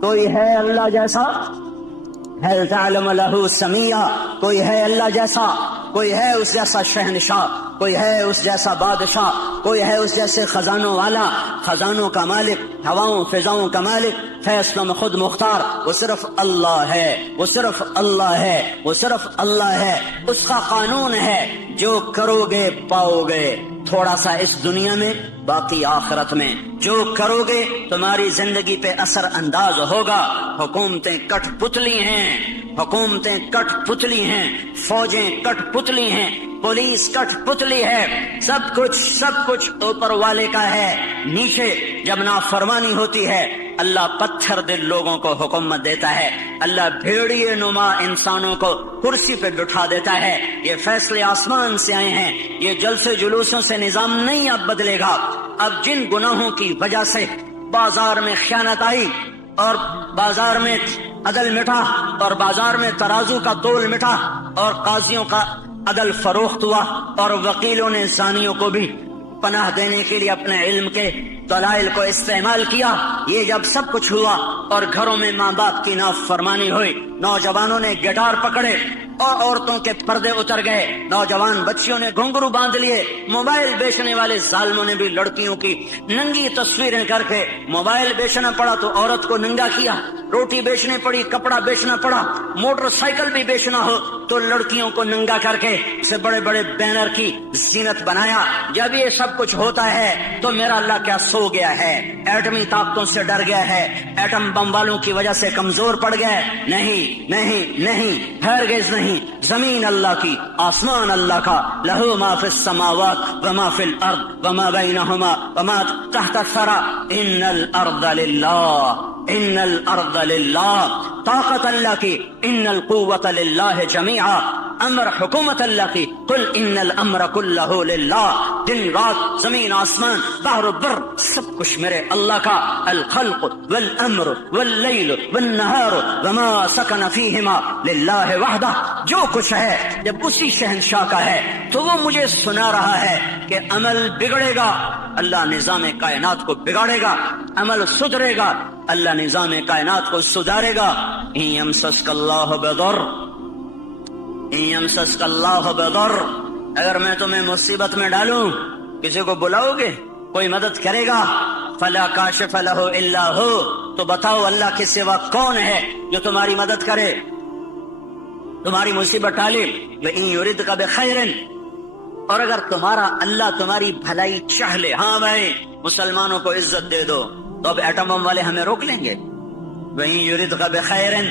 کوئی ہے اللہ جیسا؟ هل تعلم له سمیہ؟ کوئی ہے اللہ جیسا؟ کوئی ہے اس جیسا شہنشاہ؟ کوئی ہے اس جیسا بادشاہ؟ کوئی ہے اس جیسے خزانوں والا، خزانوں کا مالک، ہواؤں فضاؤں کا مالک، فیصلوں میں خود مختار؟ وہ صرف اللہ ہے، وہ صرف اللہ ہے، وہ صرف اللہ ہے۔ اس کا قانون ہے جو کرو گے پاؤ گے، تھوڑا سا اس دنیا میں باقی آخرت میں۔ جو کرو گے تمہاری زندگی پہ اثر انداز ہوگا۔ حکومتیں کٹ پتلی ہیں، حکومتیں کٹ پتلی ہیں، فوجیں کٹ پتلی ہیں، پولیس کٹ پتلی ہے، سب کچھ اوپر والے کا ہے۔ نیچے جب نافرمانی ہوتی ہے اللہ پتھر دل لوگوں کو حکومت دیتا ہے، اللہ بھیڑیے نما انسانوں کو کرسی پہ بٹھا دیتا ہے۔ یہ فیصلے آسمان سے آئے ہیں، یہ جلسے جلوسوں سے نظام نہیں اب بدلے گا۔ اب جن گناہوں کی وجہ سے بازار میں خیانت آئی اور بازار میں عدل مٹا اور بازار میں ترازو کا تول مٹا اور قاضیوں کا عدل فروخت ہوا اور وکیلوں نے زانیوں کو بھی پناہ دینے کے لیے اپنے علم کے دلائل کو استعمال کیا، یہ جب سب کچھ ہوا اور گھروں میں ماں باپ کی نافرمانی ہوئی، نوجوانوں نے گٹار پکڑے اور عورتوں کے پردے اتر گئے، نوجوان بچیوں نے گھنگرو باندھ لیے، موبائل بیچنے والے ظالموں نے بھی لڑکیوں کی ننگی تصویریں کر کے، موبائل بیچنا پڑا تو عورت کو ننگا کیا، روٹی بیچنی پڑی، کپڑا بیچنا پڑا، موٹر سائیکل بھی بیچنا ہو تو لڑکیوں کو ننگا کر کے اسے بڑے بڑے بینر کی زینت بنایا۔ جب یہ سب کچھ ہوتا ہے تو میرا اللہ کیا سو گیا ہے؟ ایٹمی طاقتوں سے ڈر گیا ہے؟ ایٹم بم والوں کی وجہ سے کمزور پڑ گیا ہے؟ نہیں نہیں نہیں، ہرگز نہیں۔ زمین اللہ کی، آسمان اللہ کا، لہو ما فی السماوات وما فی الارض وما بینہما وما تحت الثری، ان الارض للہ، ان الارض للہ، طاقت اللہ کی، ان القوت للہ جمیعا، امر حکومت اللہ کی، قل ان الامر کلہ للہ، دن رات زمین آسمان بحر و بر سب کچھ میرے اللہ کا، الخلق والامر واللیل والنہار وما سکن فیہما للہ وحدہ، جو کچھ ہے جب اسی شہنشاہ کا ہے تو وہ مجھے سنا رہا ہے کہ عمل بگڑے گا اللہ نظام کائنات کو بگاڑے گا، عمل سدھرے گا اللہ نظام کائنات کو سدھارے گا۔ ان یمسسک اللہ بضر، ان یمسسک اللہ بضر، اگر میں تمہیں مصیبت میں ڈالوں کسی کو بلاؤ گے؟ کوئی مدد کرے گا؟ فلا کاشف لہ الا ہو، تو بتاؤ اللہ کے سوا کون ہے جو تمہاری مدد کرے، تمہاری مصیبت ٹالے؟ وَإِن يُرِدْكَ بِخَيْرٍ، اور اگر تمہارا اللہ تمہاری بھلائی چاہ لے، ہاں بھائی مسلمانوں کو عزت دے دو، تو اب ایٹم بم والے ہمیں روک لیں گے؟ وَإِن يُرِدْكَ بِخَيْرٍ،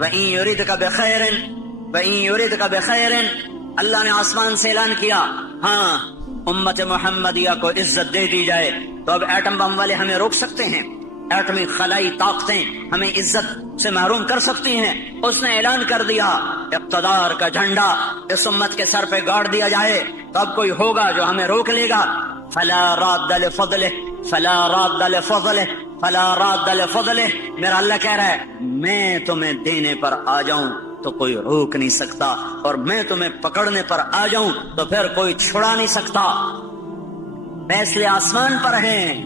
وَإِن يُرِدْكَ بِخَيْرٍ، وَإِن يُرِدْكَ بِخَيْرٍ، اللہ نے آسمان سے اعلان کیا ہاں امت محمدیہ کو عزت دے دی جائے، تو اب ایٹم بم والے ہمیں روک سکتے ہیں؟ ایٹمی خلائی طاقتیں ہمیں عزت سے محروم کر سکتی ہیں؟ اس نے اعلان کر دیا اقتدار کا جھنڈا اس امت کے سر پہ گاڑ دیا جائے، تو اب کوئی ہوگا جو ہمیں روک لے گا؟ فلا راد لفضلہ، فلا راد لفضلہ، فلا راد لفضلہ، میرا اللہ کہہ رہا ہے میں تمہیں دینے پر آ جاؤں تو کوئی روک نہیں سکتا، اور میں تمہیں پکڑنے پر آ جاؤں تو پھر کوئی چھڑا نہیں سکتا۔ فیصلے آسمان پر ہیں،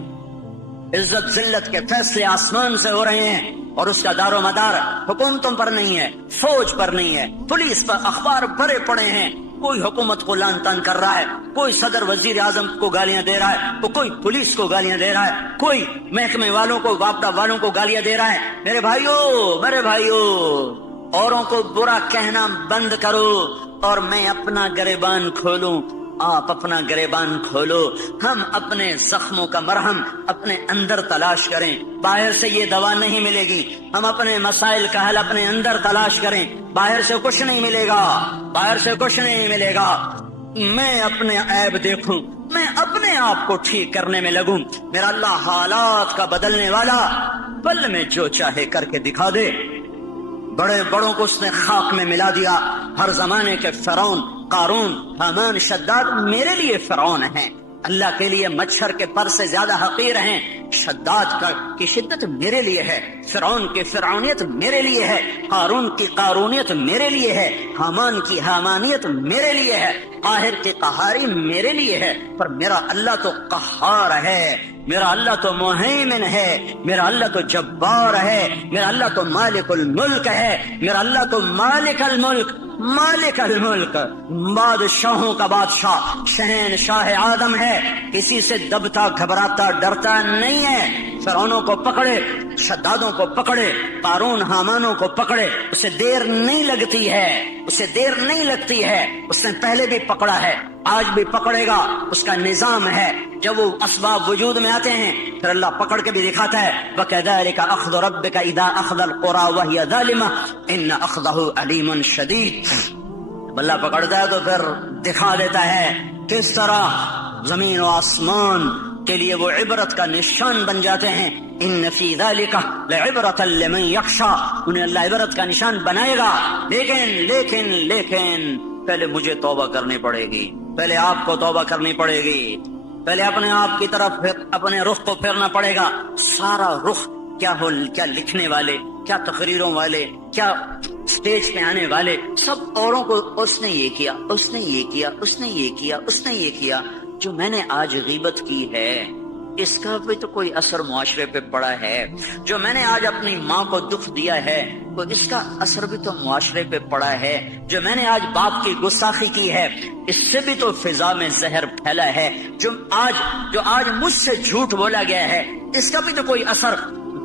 عزت ذلت کے فیصلے آسمان سے ہو رہے ہیں، اور اس کا دار و مدار حکومتوں پر نہیں ہے، فوج پر نہیں ہے، پولیس پر اخبار بھرے پڑے ہیں، کوئی حکومت کو لان تان کر رہا ہے، کوئی صدر وزیر اعظم کو گالیاں دے رہا ہے، تو کوئی پولیس کو گالیاں دے رہا ہے، کوئی محکمے والوں کو، واپڈا والوں کو گالیاں دے رہا ہے۔ میرے بھائیو اوروں کو برا کہنا بند کرو اور میں اپنا گریبان کھولوں، آپ اپنا گریبان کھولو، ہم اپنے زخموں کا مرہم اپنے اندر تلاش کریں، باہر سے یہ دوا نہیں ملے گی، ہم اپنے مسائل کا حل اپنے اندر تلاش کریں، باہر سے کچھ نہیں ملے گا، باہر سے کچھ نہیں ملے گا۔ میں اپنے عیب دیکھوں، میں اپنے آپ کو ٹھیک کرنے میں لگوں، میرا اللہ حالات کا بدلنے والا، پل میں جو چاہے کر کے دکھا دے۔ بڑے بڑوں کو اس نے خاک میں ملا دیا، ہر زمانے کے فرعون، قارون، حامان، شداد میرے لیے فرعون ہیں، اللہ کے لیے مچھر کے پر سے زیادہ حقیر ہیں۔ شداد کی شدت میرے لیے ہے، فرعون کی فرعونیت میرے لیے ہے، قارون کی قارونیت میرے لیے ہے، حامان کی حامانیت میرے لیے ہے، قاہر کی قہاری میرے لیے ہے، پر میرا اللہ تو قہار ہے، میرا اللہ تو مہیمن ہے، میرا اللہ تو جبار ہے، میرا اللہ تو مالک الملک ہے، میرا اللہ تو مالک الملک، مالک الملک، بادشاہوں کا بادشاہ، شہنشاہ آدم ہے، کسی سے دبتا گھبراتا ڈرتا نہیں ہے۔ فرعونوں کو پکڑے، شدادوں کو پکڑے، قارون حامانوں کو پکڑے، اسے دیر نہیں لگتی ہے، اسے دیر نہیں لگتی ہے، اس نے پہلے بھی پکڑا ہے، آج بھی پکڑے گا، اس کا نظام ہے۔ جب وہ اسباب وجود میں آتے ہیں پھر اللہ پکڑ کے بھی دکھاتا ہے، وَكَذَلِكَ أَخْذُ رَبِّكَ إِذَا أَخْذَ الْقُرَى وَهِيَ ظَالِمَةٌ إِنَّ أَخْذَهُ أَلِيمٌ شَدِيدٌ۔ اللہ پکڑتا ہے تو پھر دکھا دیتا ہے کس طرح زمین و آسمان کے لیے وہ عبرت کا نشان بن جاتے ہیں۔ ان فی ذلک لعبرۃ لمن یخشی، انہیں اللہ عبرت کا نشان بنائے گا، لیکن پہلے مجھے توبہ کرنی پڑے گی، پہلے آپ کو توبہ کرنی پڑے گی، پہلے اپنے آپ کی طرف اپنے رخ کو پھیرنا پڑے گا۔ سارا رخ کیا لکھنے والے، کیا تقریروں والے، کیا سٹیج پہ آنے والے، سب اوروں کو اس نے یہ کیا، اس نے یہ کیا، اس نے یہ کیا، اس نے یہ کیا۔ جو میں نے آج غیبت کی ہے اس کا بھی تو کوئی اثر معاشرے پہ پڑا ہے، جو میں نے آج اپنی ماں کو دکھ دیا ہے تو اس کا اثر بھی تو معاشرے پہ پڑا ہے، جو میں نے آج باپ کی گستاخی کی ہے اس سے بھی تو فضا میں زہر پھیلا ہے، جو آج مجھ سے جھوٹ بولا گیا ہے اس کا بھی تو کوئی اثر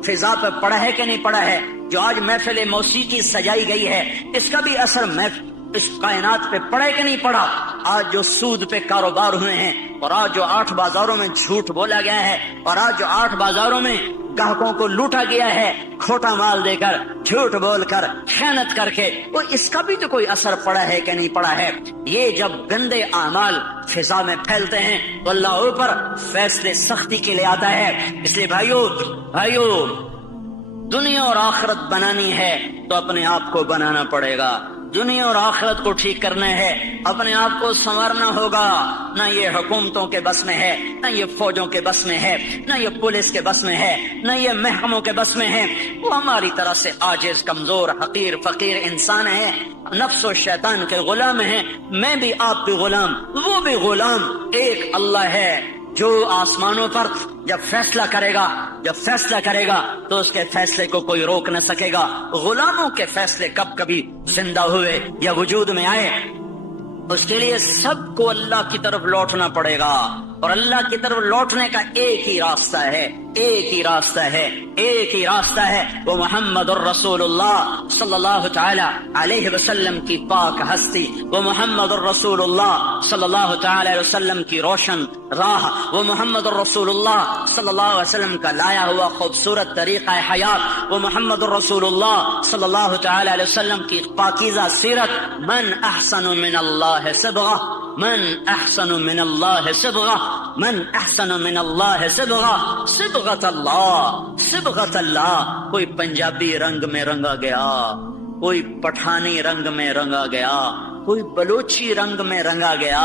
فضا پہ پڑا ہے کہ نہیں پڑا ہے، جو آج محفل موسیقی سجائی گئی ہے اس کا بھی اثر اس کائنات پہ پڑا ہے کہ نہیں پڑا۔ آج جو سود پہ کاروبار ہوئے ہیں اور آج جو 8 بازاروں میں جھوٹ بولا گیا ہے اور آج جو 8 بازاروں میں گاہکوں کو لوٹا گیا ہے کھوٹا مال دے کر، جھوٹ بول کر، خیانت کر کے، وہ اس کا بھی تو کوئی اثر پڑا ہے کہ نہیں پڑا ہے۔ یہ جب گندے اعمال فضا میں پھیلتے ہیں تو اللہ اوپر فیصلے سختی کے لیے آتا ہے۔ اس لیے بھائیو دنیا اور آخرت بنانی ہے تو اپنے آپ کو بنانا پڑے گا، دنیا اور آخرت کو ٹھیک کرنا ہے، اپنے آپ کو سنوارنا ہوگا۔ نہ یہ حکومتوں کے بس میں ہے، نہ یہ فوجوں کے بس میں ہے، نہ یہ پولیس کے بس میں ہے، نہ یہ محکموں کے بس میں ہے، وہ ہماری طرح سے عاجز، کمزور، حقیر، فقیر انسان ہے، نفس و شیطان کے غلام ہیں، میں بھی آپ بھی غلام، وہ بھی غلام، ایک اللہ ہے جو آسمانوں پر جب فیصلہ کرے گا تو اس کے فیصلے کو کوئی روک نہ سکے گا۔ غلاموں کے فیصلے کبھی زندہ ہوئے یا وجود میں آئے، اس کے لیے سب کو اللہ کی طرف لوٹنا پڑے گا، اور اللہ کی طرف لوٹنے کا ایک ہی راستہ ہے، وہ محمد الرسول اللہ صلی اللہ تعالی علیہ وسلم کی پاک ہستی، وہ محمد الرسول اللہ صلی اللہ تعالی علیہ وسلم کی روشن راہ، وہ محمد الرسول اللہ صلی اللہ علیہ وسلم کا لایا ہوا خوبصورت طریقہ حیات، وہ محمد الرسول اللہ صلی اللہ تعالی علیہ وسلم کی پاکیزہ سیرت۔ من احسن من اللہ صبغہ، من احسن من اللہ صبغہ، من احسن من اللہ صبغہ، صبغۃ اللہ۔ کوئی پنجابی رنگ میں رنگا گیا، کوئی پٹھانی رنگ میں رنگا گیا، کوئی بلوچی رنگ میں رنگا گیا،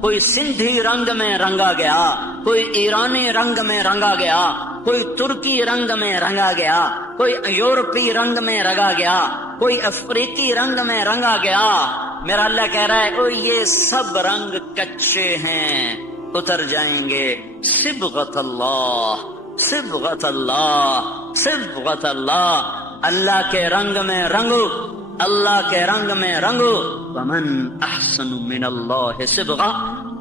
کوئی سندھی رنگ میں رنگا گیا، کوئی ایرانی رنگ میں رنگا گیا، کوئی ترکی رنگ میں رنگا گیا، کوئی یورپی رنگ میں رنگا گیا، کوئی افریقی رنگ میں رنگا گیا۔ میرا اللہ کہہ رہا ہے او یہ سب رنگ کچے ہیں، اتر جائیں گے۔ صبغۃ اللہ، صبغۃ اللہ، صبغۃ اللہ، اللہ کے رنگ میں رنگو، اللہ کے رنگ میں رنگو۔ ومن احسن من اللہ صبغہ،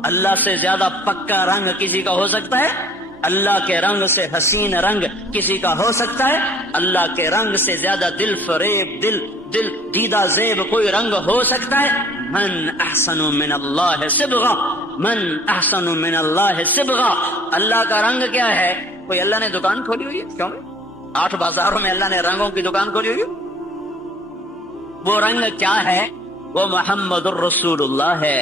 اللہ سے زیادہ پکا رنگ کسی کا ہو سکتا ہے؟ اللہ کے رنگ سے حسین رنگ کسی کا ہو سکتا ہے؟ اللہ کے رنگ سے زیادہ دل فریب، دل دیدہ زیب کوئی رنگ ہو سکتا ہے؟ من احسن من اللہ صبغہ، من احسن من اللہ صبغہ۔ اللہ کا رنگ کیا ہے؟ کوئی اللہ نے دکان کھولی ہوئی ہے؟ کیوں 8 بازاروں میں اللہ نے رنگوں کی دکان کھولی ہوئی ہے؟ وہ رنگ کیا ہے؟ وہ محمد الرسول اللہ ہے،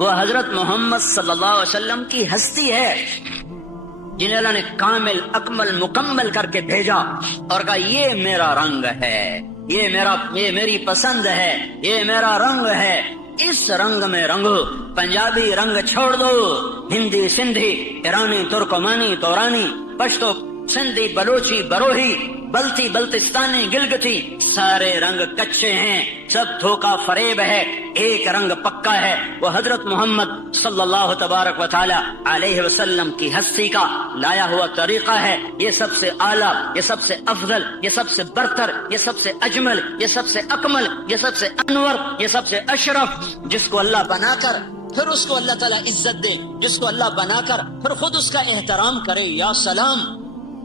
وہ حضرت محمد صلی اللہ علیہ وسلم کی ہستی ہے جنہیں اللہ نے کامل، اکمل، مکمل کر کے بھیجا اور کہا یہ میرا رنگ ہے، یہ میری پسند ہے، یہ میرا رنگ ہے، اس رنگ میں رنگو۔ پنجابی رنگ چھوڑ دو، ہندی، سندھی، ایرانی، ترکمانی، تورانی، پشتو، سندھی، بلوچی، بروہی، بلتی، بلتستانی، گلگتی، سارے رنگ کچے ہیں، سب دھوکہ فریب ہے، ایک رنگ پکا ہے، وہ حضرت محمد صلی اللہ تبارک و تعالی علیہ وسلم کی ہستی کا لایا ہوا طریقہ ہے۔ یہ سب سے اعلیٰ، یہ سب سے افضل، یہ سب سے برتر، یہ سب سے اجمل، یہ سب سے اکمل، یہ سب سے انور، یہ سب سے اشرف، جس کو اللہ بنا کر پھر اس کو اللہ تعالیٰ عزت دے، جس کو اللہ بنا کر پھر خود اس کا احترام کرے۔ یا سلام،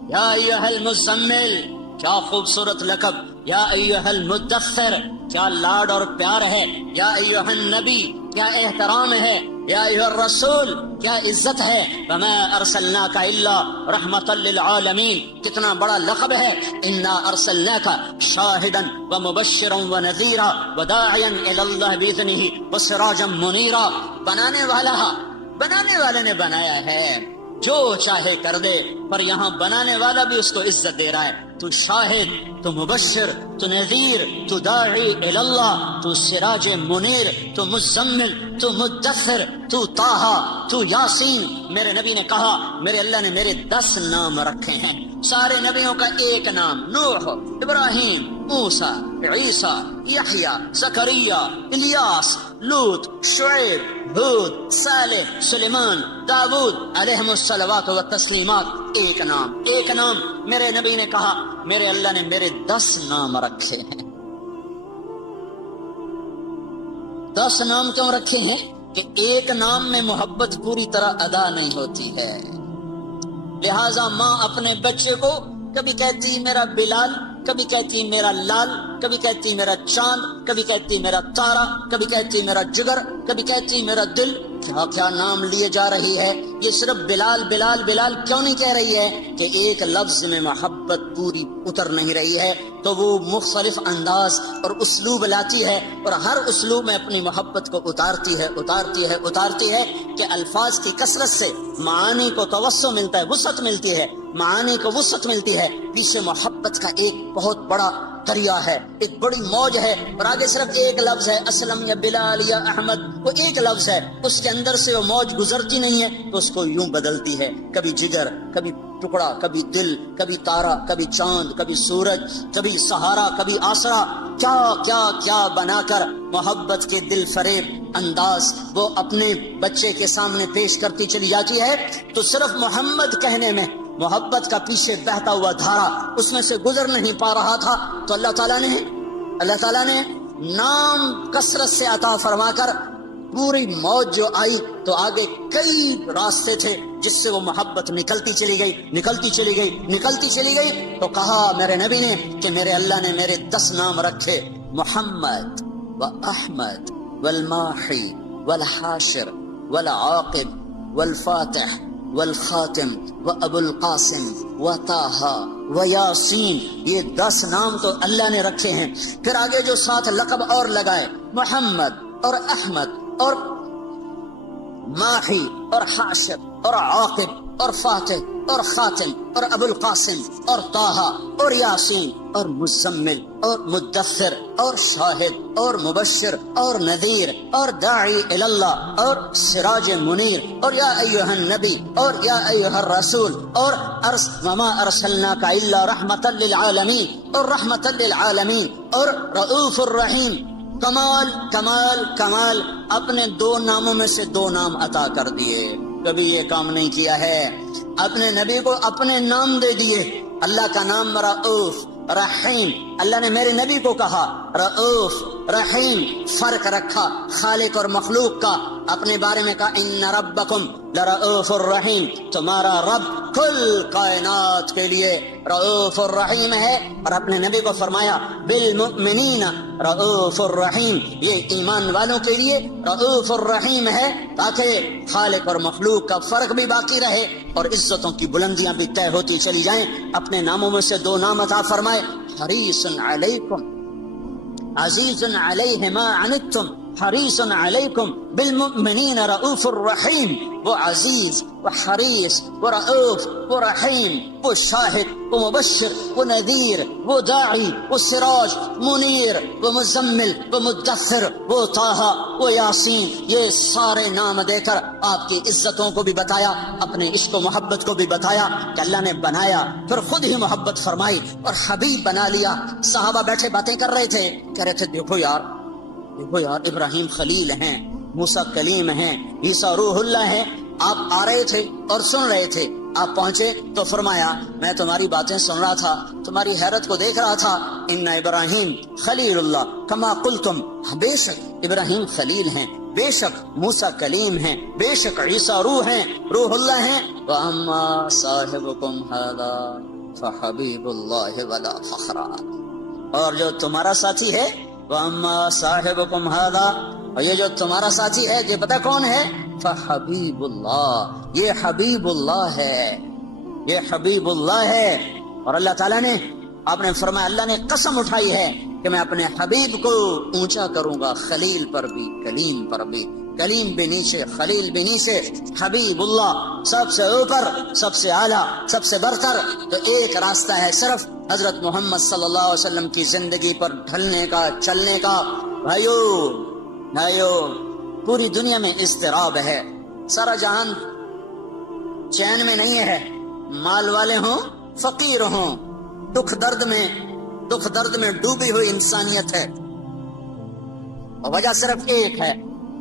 یا ایھا المزمل، کیا خوبصورت لقب، یا ایھا المدثر، کیا لاڈ اور پیار ہے، یا ایھا النبی، کیا احترام ہے، یا ایھا الرسول، کیا عزت ہے، وما ارسلناک الا رحمتا للعالمین، کتنا بڑا لقب ہے۔ انا ارسلناک شاہدا ومبشرا ونذیرا وداعیا الی اللہ باذنہ وسراجا منیرا۔ بنانے والے نے بنایا ہے، جو چاہے کر دے، پر یہاں بنانے والا بھی اس کو عزت دے رہا ہے۔ تو شاہد، تو مبشر، تو نذیر، تو داعی الی اللہ، تو سراج منیر، تو مزمل، تو مدثر، تو طٰہٰ، تو یاسین۔ میرے نبی نے کہا میرے اللہ نے میرے 10 نام رکھے ہیں، سارے نبیوں کا ایک نام، نوح، ابراہیم، موسیٰ، عیسیٰ، یحییٰ، زکریا، الیاس، لوط، شعیب، ہود، صالح، سلیمان، داؤد علیہم الصلوات والتسلیمات۔ ایک نام۔ میرے نبی نے کہا میرے اللہ نے میرے 10 نام رکھے ہیں۔ 10 نام کیوں رکھے ہیں؟ کہ ایک نام میں محبت پوری طرح ادا نہیں ہوتی ہے، لہذا ماں اپنے بچے کو کبھی کہتی میرا بلال، کبھی کہتی میرا لال، کبھی کہتی میرا چاند، کبھی کہتی میرا تارا، کبھی کہتی میرا جگر، کبھی کہتی میرا دل۔ کیا کیا نام لیے جا رہی ہے۔ یہ صرف بلال بلال بلال کیوں نہیں کہہ رہی ہے؟ کہ ایک لفظ میں محبت پوری اتر نہیں رہی ہے، تو وہ مختلف انداز اور اسلوب لاتی ہے، اور ہر اسلوب میں اپنی محبت کو اتارتی ہے کہ الفاظ کی کثرت سے معانی کو توسع ملتا ہے، وسعت ملتی ہے، معانی کو وسعت ملتی ہے۔ پیچھے محبت کا ایک بہت بڑا دریا ہے، ایک بڑی موج ہے، اور آگے صرف ایک لفظ ہے، اسلم یا بلال یا احمد، وہ ایک لفظ ہے، اس کے اندر سے وہ موج گزرتی نہیں ہے، تو اس کو یوں بدلتی ہے، کبھی جگر، کبھی ٹکڑا، کبھی دل، کبھی تارا، کبھی چاند، کبھی سورج، کبھی سہارا، کبھی آسرا، کیا کیا کیا بنا کر محبت کے دل فریب انداز وہ اپنے بچے کے سامنے پیش کرتی چلی جاتی ہے۔ تو صرف محمد کہنے میں محبت کا پیچھے بہتا ہوا دھارا اس میں سے گزر نہیں پا رہا تھا، تو اللہ تعالیٰ نے نام کثرت سے عطا فرما کر پوری موج جو آئی، تو آگے کئی راستے تھے جس سے وہ محبت نکلتی چلی گئی۔ تو کہا میرے نبی نے کہ میرے اللہ نے میرے 10 نام رکھے، محمد و احمد والماحی والحاشر والعاقب والفاتح والخاتم و ابو القاسم و طٰہٰ و یاسین۔ یہ 10 نام تو اللہ نے رکھے ہیں۔ پھر آگے جو 7 لقب اور لگائے، محمد اور احمد اور ماحی اور حاشر اور عاقب اور فاتح اور خاتم اور ابو القاسم اور طٰہٰ اور یاسین اور مزمل اور مدثر اور شاہد اور مبشر اور نذیر اور داعی الی اللہ اور سراج منیر اور یا ایھا النبی اور یا ایھا الرسول اور وما ارسلناک الا رحمتا للعالمین اور رحمتا للعالمین اور رؤوف الرحیم۔ کمال اپنے 2 ناموں میں سے 2 نام عطا کر دیے۔ کبھی یہ کام نہیں کیا ہے، اپنے نبی کو اپنے نام دے دیے۔ اللہ کا نام رؤوف رحیم، اللہ نے میرے نبی کو کہا رؤوف رحیم، فرق رکھا خالق اور مخلوق کا، اپنے بارے میں کہا ان ربکم لرؤوف الرحیم، تمہارا رب کل کائنات کے لیے رؤوف الرحیم ہے، اور اپنے نبی کو فرمایا بالمؤمنین رؤوف الرحیم، یہ ایمان والوں کے لیے رؤوف الرحیم ہے، تاکہ خالق اور مخلوق کا فرق بھی باقی رہے اور عزتوں کی بلندیاں بھی طے ہوتی چلی جائیں۔ اپنے ناموں میں سے 2 نام عطا فرمائے، حریص علیکم عزیز علیہ ما عنتم حریص علیکم بالمؤمنین رؤوف الرحیم، وہ عزیز، وہ حریص، وہ رؤوف، وہ رحیم، وہ شاہد، وہ مبشر، وہ نذیر، وہ داعی، وہ سراج منیر، وہ مزمل، وہ مدثر، وہ طٰہٰ، وہ یاسین، یہ سارے نام دے کر آپ کی عزتوں کو بھی بتایا، اپنے عشق و محبت کو بھی بتایا کہ اللہ نے بنایا، پھر خود ہی محبت فرمائی اور حبیب بنا لیا۔ صحابہ بیٹھے باتیں کر رہے تھے، کہہ رہے تھے دیکھو یار ابراہیم خلیل ہیں، موسیٰ کلیم ہیں، عیسیٰ روح اللہ ہیں۔ آپ آ رہے تھے اور سن رہے تھے، آپ پہنچے تو فرمایا میں تمہاری باتیں سن رہا تھا، تمہاری حیرت کو دیکھ رہا تھا۔ ان ابراہیم خلیل اللہ کما قلتم، بے شک ابراہیم خلیل ہیں، بے شک موسیٰ کلیم ہیں، بے شک عیسیٰ روح ہیں، روح اللہ ہیں۔ واما صاحبکم ھذا فحبیب اللہ ولا فخرا، اور جو تمہارا ساتھی ہے، واما صاحبکم ھذا، اور یہ جو تمہارا ساتھی ہے، یہ پتہ کون ہے؟ فحبیب اللہ، یہ حبیب اللہ ہے، یہ حبیب اللہ ہے۔ اور اللہ تعالیٰ نے، آپ نے فرمایا اللہ نے قسم اٹھائی ہے کہ میں اپنے حبیب کو اونچا کروں گا، خلیل پر بھی کلیم پر بھی، کلیم بھی نیچے خلیل بھی نیچے، حبیب اللہ سب سے اوپر، سب سے اعلیٰ، سب سے برتر۔ تو ایک راستہ ہے صرف حضرت محمد صلی اللہ علیہ وسلم کی زندگی پر ڈھلنے کا، چلنے کا۔ بھائیو پوری دنیا میں اضطراب ہے، سارا جہان چین میں نہیں ہے، مال والے ہوں فقیر ہوں، دکھ درد میں ڈوبی ہوئی انسانیت ہے، اور وجہ صرف ایک ہے،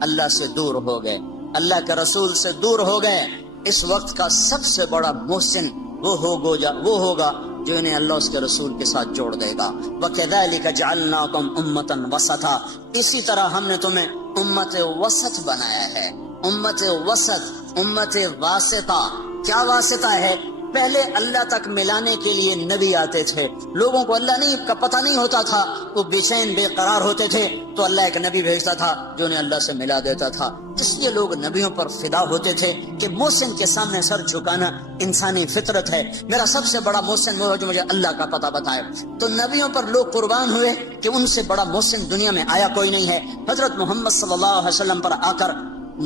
اللہ سے دور ہو گئے، اللہ کے رسول سے دور ہو گئے۔ اس وقت کا سب سے بڑا محسن وہ ہوگا جو انہیں اللہ اس کے رسول کے ساتھ جوڑ دے گا۔ وَكَذَلِكَ جَعَلْنَاكُمْ أُمَّةً وَسَطًا، اسی طرح ہم نے تمہیں امت وسط بنایا ہے۔ امت وسط، امت واسطہ، کیا واسطہ ہے؟ پہلے اللہ تک ملانے کے لیے نبی آتے تھے، لوگوں کو اللہ کا پتہ نہیں ہوتا تھا، وہ بے چین بے قرار ہوتے تھے، تو اللہ ایک نبی بھیجتا تھا جو انہیں اللہ سے ملا دیتا تھا۔ اس لیے لوگ نبیوں پر فدا ہوتے تھے کہ محسن کے سامنے سر جھکانا انسانی فطرت ہے، میرا سب سے بڑا محسن وہ ہے جو مجھے اللہ کا پتہ بتائے۔ تو نبیوں پر لوگ قربان ہوئے کہ ان سے بڑا محسن دنیا میں آیا کوئی نہیں ہے۔ حضرت محمد صلی اللہ علیہ وسلم پر آ کر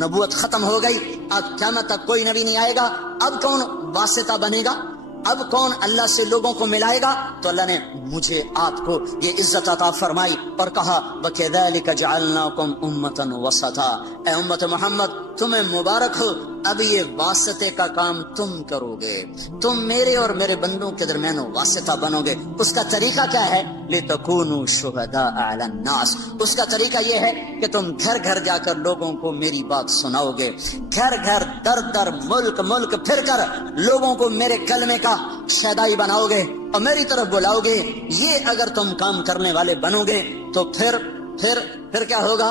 نبوت ختم ہو گئی، اب قیامت تک کوئی نبی نہیں آئے گا، اب کون واسطہ بنے گا؟ اب کون اللہ سے لوگوں کو ملائے گا؟ تو اللہ نے مجھے آپ کو یہ عزت عطا فرمائی اور کہا وَكَذَلِكَ جَعَلْنَاكُمْ أُمَّةً وَسَطًا، اے امت محمد تمہیں مبارک ہو، اب یہ واسطے کا کام تم کرو گے، تم میرے اور میرے بندوں کے درمیان واسطہ بنو گے۔ اس کا طریقہ کیا ہے؟ لِتَكُونُوا شُهَدَاءَ عَلَى النَّاسِ، اس کا طریقہ یہ ہے کہ تم گھر گھر جا کر لوگوں کو میری بات سناؤ گے، گھر گھر در در ملک ملک پھر کر لوگوں کو میرے کلمے کا شیدائی بناؤ گے اور میری طرف بلاؤ گے۔ یہ اگر تم کام کرنے والے بنو گے تو پھر کیا ہوگا؟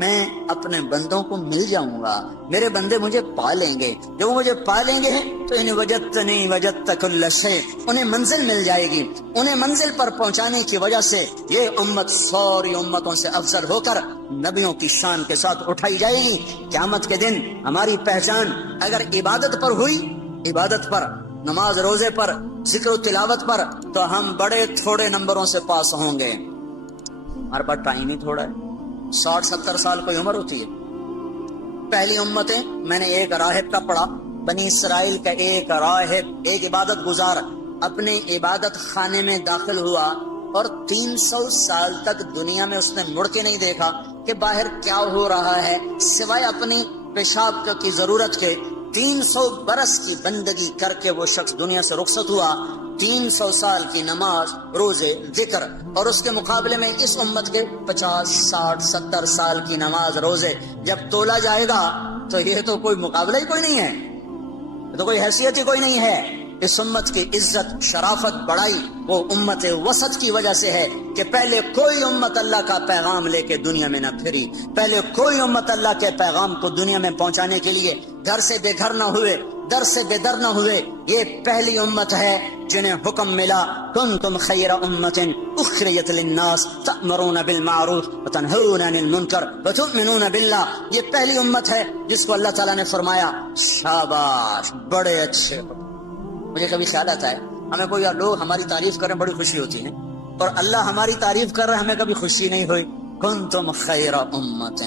میں اپنے بندوں کو مل جاؤں گا، میرے بندے مجھے پالیں گے، جب وہ مجھے پالیں گے تو انہیں وجدتنی وجدت کل شیء، انہیں منزل مل جائے گی، انہیں منزل پر پہنچانے کی وجہ سے یہ امت ساری امتوں سے افضل ہو کر نبیوں کی شان کے ساتھ اٹھائی جائے گی۔ قیامت کے دن ہماری پہچان اگر عبادت پر ہوئی، عبادت پر، نماز روزے پر، ذکر و تلاوت پر، تو ہم بڑے تھوڑے نمبروں سے پاس ہوں گے۔ ہمارے پاس ٹائم ہی تھوڑا ہے، 60-70 سال کوئی عمر ہوتی ہے۔ پہلی امتیں، میں نے ایک راہب کا پڑھا، بنی اسرائیل کا ایک راہب، ایک عبادت گزار اپنے عبادت خانے میں داخل ہوا اور 300 سال تک دنیا میں اس نے مڑ کے نہیں دیکھا کہ باہر کیا ہو رہا ہے سوائے اپنی پیشاب کی ضرورت کے۔ 300 برس کی بندگی کر کے وہ شخص دنیا سے رخصت ہوا، 300 سال کی نماز، روزے، ذکر، اور اس کے مقابلے میں اس امت کے 50, 60, 70 سال کی نماز، روزے جب تولا جائے گا تو یہ تو کوئی مقابلہ ہی کوئی نہیں ہے، یہ تو کوئی حیثیت ہی کوئی نہیں ہے۔ اس امت کی عزت، شرافت، بڑائی وہ امت وسط کی وجہ سے ہے کہ پہلے کوئی امت اللہ کا پیغام لے کے دنیا میں نہ پھری، پہلے کوئی امت اللہ کے پیغام کو دنیا میں پہنچانے کے لیے گھر سے بے گھر نہ ہوئے، در سے بے در نہ ہوئے۔ یہ پہلی امت ہے جنہیں حکم ملا کنتم خیر امت اخرجت للناس تأمرون بالمعروف وتنہون عن المنکر وتؤمنون باللہ۔ یہ پہلی امت ہے جس کو اللہ تعالیٰ نے فرمایا شاباش، بڑے اچھے۔ مجھے کبھی خیال آتا ہے ہمیں کوئی لوگ ہماری تعریف کریں بڑی خوشی ہوتی ہے، اور اللہ ہماری تعریف کر رہے ہمیں کبھی خوشی نہیں ہوئی۔ کنتم خیر امت.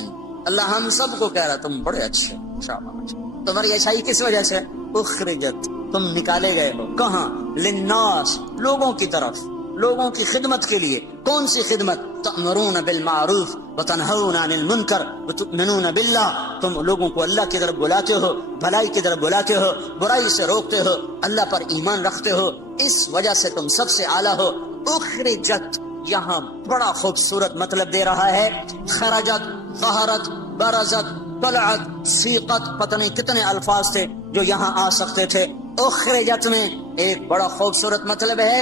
اللہ ہم سب کو کہہ رہا تم بڑے اچھے، شاباش. تمہاری اچھائی کس وجہ سے؟ اخرجت، تم نکالے گئے ہو. کہاں؟ للناس، لوگوں کی طرف، لوگوں کی خدمت کے لیے. کون سی خدمت؟ تأمرون بالمعروف وتنہون عن المنکر وتؤمنون باللہ. تم لوگوں کو اللہ کی طرف بلاتے ہو، بھلائی کی طرف بلاتے ہو، برائی سے روکتے ہو، اللہ پر ایمان رکھتے ہو. اس وجہ سے تم سب سے اعلیٰ ہو. اخرجت یہاں بڑا خوبصورت مطلب دے رہا ہے. خرجت، ظہرت، برزت، طلعت، سیقت، پتہ نہیں کتنے الفاظ تھے جو یہاں آ سکتے تھے. اخرجت میں ایک بڑا خوبصورت مطلب ہے.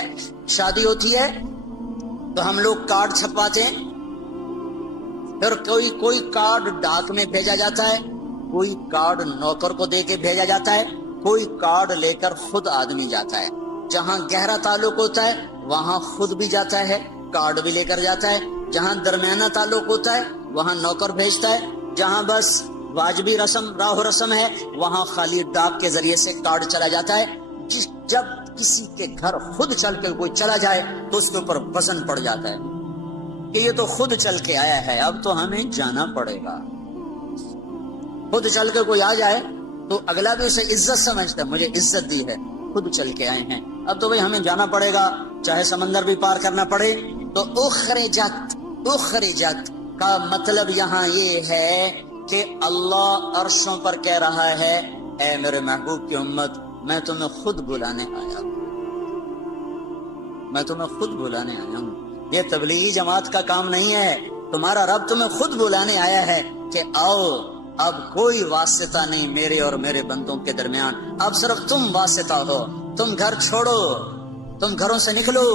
شادی ہوتی ہے تو ہم لوگ کارڈ چھپواتے ہیں، پھر کوئی کارڈ ڈاک میں بھیجا جاتا ہے، کوئی کارڈ نوکر کو دے کے بھیجا جاتا ہے، کوئی کارڈ لے کر خود آدمی جاتا ہے. جہاں گہرا تعلق ہوتا ہے وہاں خود بھی جاتا ہے، کارڈ بھی لے کر جاتا ہے. جہاں درمیانہ تعلق ہوتا ہے وہاں نوکر بھیجتا ہے. جہاں بس واجبی رسم، راہ و رسم ہے، وہاں خالی ڈاک کے ذریعے سے کارڈ چلا جاتا ہے. جب کسی کے گھر خود چل کے کوئی چلا جائے تو اس کے اوپر وزن پڑ جاتا ہے کہ یہ تو خود چل کے آیا ہے، اب تو ہمیں جانا پڑے گا. خود چل کے کوئی آ جائے تو اگلا بھی اسے عزت سمجھتا ہے، مجھے عزت دی ہے، خود چل کے آئے ہیں، اب تو بھئی ہمیں جانا پڑے گا، چاہے سمندر بھی پار کرنا پڑے. تو اخرجت، اخرجت کا مطلب یہاں یہ ہے کہ اللہ عرشوں پر کہہ رہا ہے اے میرے محبوب کی امت، میں تمہیں خود بلانے آیا ہوں، میں تمہیں خود بلانے آیا ہوں. یہ تبلیغی جماعت کا کام نہیں ہے، تمہارا رب تمہیں خود بلانے آیا ہے کہ آؤ، اب کوئی واسطہ نہیں میرے اور میرے بندوں کے درمیان، اب صرف تم واسطہ ہو. تم گھر چھوڑو، تم گھروں سے نکلو،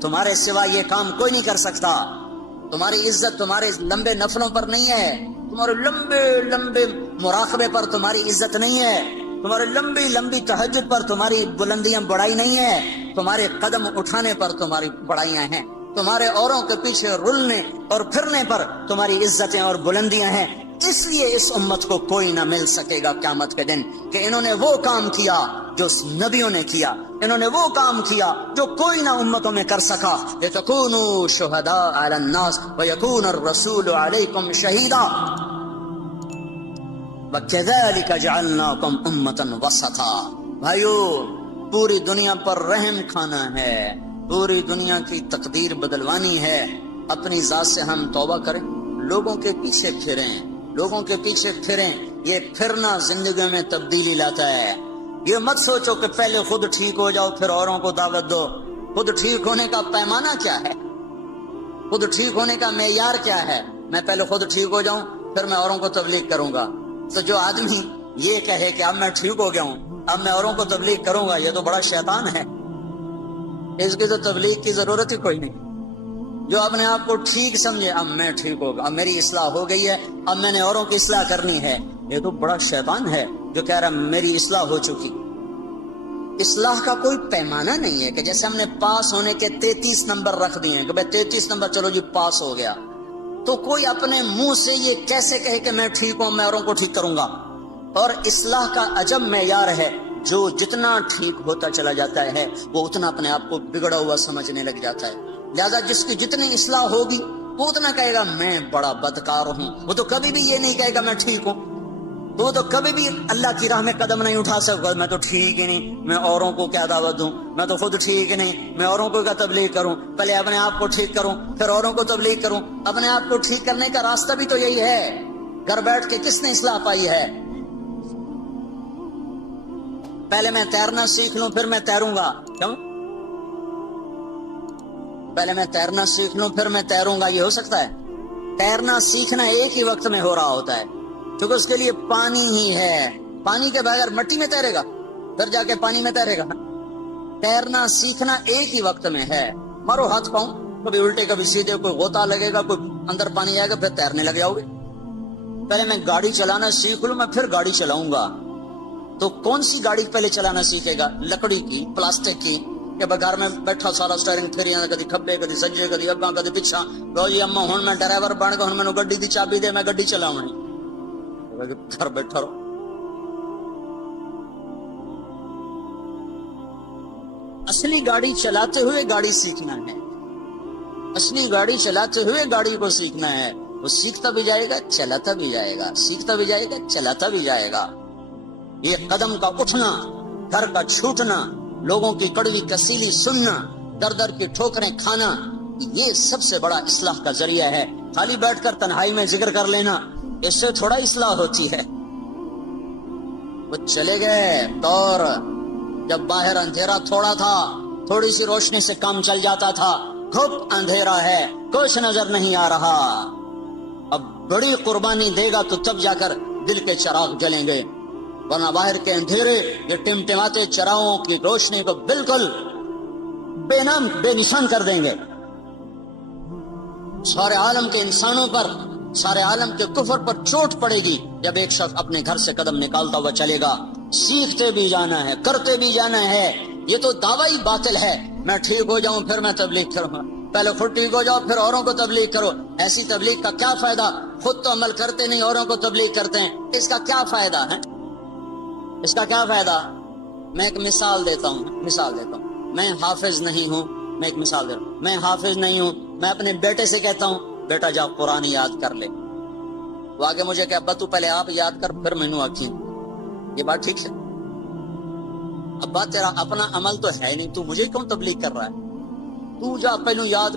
تمہارے سوا یہ کام کوئی نہیں کر سکتا. تمہاری عزت تمہارے لمبے نفلوں پر نہیں ہے، تمہارے لمبے لمبے مراقبے پر تمہاری عزت نہیں ہے، تمہارے لمبی لمبی تہجد پر تمہاری بلندیاں بڑائی نہیں ہے، تمہارے قدم اٹھانے پر تمہاری بڑائیاں ہیں، تمہارے اوروں کے پیچھے رلنے اور پھرنے پر تمہاری عزتیں اور بلندیاں ہیں. اس لیے اس امت کو کوئی نہ مل سکے گا قیامت کے دن کہ انہوں نے وہ کام کیا جو نبیوں نے کیا، انہوں نے وہ کام کیا جو کوئی نہ امتوں میں کر سکا. لِتَكُونُوا شُهَدَاءَ عَلَى النَّاسِ وَيَكُونَ الرَّسُولُ عَلَيْكُمْ شَهِيدًا وَكَذَلِكَ جَعَلْنَاكُمْ أُمَّةً وَسَطًا. بھائیو، پوری دنیا پر رحم کھانا ہے، پوری دنیا کی تقدیر بدلوانی ہے. اپنی ذات سے ہم توبہ کریں، لوگوں کے پیچھے پھریں، لوگوں کے پیچھے پھریں. یہ پھرنا زندگی میں تبدیلی لاتا ہے. یہ مت سوچو کہ پہلے خود ٹھیک ہو جاؤ پھر اوروں کو دعوت دو. خود ٹھیک ہونے کا پیمانہ کیا ہے؟ خود ٹھیک ہونے کا معیار کیا ہے؟ میں پہلے خود ٹھیک ہو جاؤں پھر میں اوروں کو تبلیغ کروں گا. تو جو آدمی یہ کہے کہ اب میں ٹھیک ہو گیا ہوں، اب میں اوروں کو تبلیغ کروں گا، یہ تو بڑا شیطان ہے، اس کی تو تبلیغ کی ضرورت ہی کوئی نہیں. جو اپنے آپ کو ٹھیک سمجھے، اب میں ٹھیک ہوگا، اب میری اصلاح ہو گئی ہے، اب میں نے اوروں کی اصلاح کرنی ہے، یہ تو بڑا شیطان ہے جو کہہ رہا میری اصلاح ہو چکی. اصلاح کا کوئی پیمانہ نہیں ہے کہ جیسے ہم نے پاس ہونے کے 33 نمبر رکھ دیے ہیں کہ بھئی 33 نمبر چلو جی پاس ہو گیا، تو کوئی اپنے منہ سے یہ کیسے کہے کہ میں ٹھیک ہوں، میں اوروں کو ٹھیک کروں گا. اور اصلاح کا عجب معیار ہے، جو جتنا ٹھیک ہوتا چلا جاتا ہے وہ اتنا اپنے آپ کو بگڑا ہوا سمجھنے لگ جاتا ہے. لہذا جس کی جتنی اصلاح ہوگی وہ اتنا کہے گا میں بڑا بدکار ہوں. وہ تو کبھی بھی یہ نہیں کہے گا میں ٹھیک ہوں، تو وہ تو کبھی بھی اللہ کی راہ میں قدم نہیں اٹھا سکتا. میں تو ٹھیک ہی نہیں، میں اوروں کو کیا دعوت دوں، میں تو خود ٹھیک نہیں، میں اوروں کو کیا تبلیغ کروں، پہلے اپنے آپ کو ٹھیک کروں پھر اوروں کو تبلیغ کروں. اپنے آپ کو ٹھیک کرنے کا راستہ بھی تو یہی ہے. گھر بیٹھ کے کس نے اصلاح پائی ہے؟ پہلے میں تیرنا سیکھ لوں پھر میں تیروں گا. کیوں؟ پہلے میں تیرنا سیکھ لوں پھر میں تیروں گا، یہ ہو سکتا ہے؟ تیرنا سیکھنا ایک ہی وقت میں ہو رہا ہوتا ہے کیونکہ اس کے لیے پانی ہی ہے. پانی کے بغیر مٹی میں تیرے گا، پھر جا کے پانی میں تیرے گا. تیرنا سیکھنا ایک ہی وقت میں ہے. مارو ہاتھ پاؤں، کبھی الٹے کبھی سیدھے، کوئی غوطہ لگے گا، کوئی اندر پانی آئے گا، پھر تیرنے لگ جاؤ گے. پہلے میں گاڑی چلانا سیکھ لوں، میں پھر گاڑی چلاؤں گا. تو کون سی گاڑی پہلے چلانا سیکھے گا؟ لکڑی کی، پلاسٹک کی، کہ گھر میں بیٹھا سارا سٹیئرنگ پھر کدی کھبے کدی سجے کدی اگاں کدی پچھا، لو جی اما ہن میں ڈرائیور بن گیا، ہن مینوں گڈی دی چابی دے، میں گڈی چلاونی. گھر بیٹھا رہو. اصلی گاڑی چلاتے ہوئے گاڑی سیکھنا ہے. اصلی گاڑی چلاتے ہوئے گاڑی کو سیکھنا ہے. وہ سیکھتا بھی جائے گا, چلاتا بھی جائے گا, سیکھتا بھی جائے گا, چلاتا بھی جائے گا. یہ قدم کا اٹھنا, گھر کا چھوٹنا, لوگوں کی کڑوی کسیلی سننا, در در کی ٹھوکریں کھانا, یہ سب سے بڑا اصلاح کا ذریعہ ہے. خالی بیٹھ کر تنہائی میں ذکر کر لینا, اس سے تھوڑا اصلاح ہوتی ہے. وہ چلے گئے دور جب باہر اندھیرا تھوڑا تھا, تھوڑی سی روشنی سے کام چل جاتا تھا. گھپ اندھیرا ہے, کچھ نظر نہیں آ رہا. اب بڑی قربانی دے گا تو تب جا کر دل کے چراغ جلیں گے, ورنہ باہر کے اندھیرے یہ ٹمٹماتے چراغوں کی روشنی کو بالکل بے نام بے نشان کر دیں گے. سارے عالم کے انسانوں پر, سارے عالم کے کفر پر چوٹ پڑے گی جب ایک شخص اپنے گھر سے قدم نکالتا ہوا چلے گا. سیکھتے بھی جانا ہے, کرتے بھی جانا ہے. یہ تو دعوی باطل ہے, میں ٹھیک ہو جاؤں پھر میں تبلیغ کروں. پہلے خود ٹھیک ہو جاؤ پھر اوروں کو تبلیغ کرو. ایسی تبلیغ کا کیا فائدہ؟ خود تو عمل کرتے نہیں, اوروں کو تبلیغ کرتے ہیں. اس کا کیا فائدہ ہے؟ اس کا کیا فائدہ؟ میں ایک مثال دیتا ہوں. میں حافظ نہیں ہوں, میں ایک مثال دے رہا ہوں. میں حافظ نہیں ہوں, میں اپنے بیٹے سے کہتا ہوں بیٹا جا قرآن یاد کر لے. وہ آگے مجھے کہ ابا تو پہلے آپ یاد کر پھر میں آکھیں. یہ بات ٹھیک ہے؟ ابا تیرا اپنا عمل تو ہے نہیں, تو مجھے کیوں تبلیغ کر رہا ہے؟ تو جا پہلو یاد کر.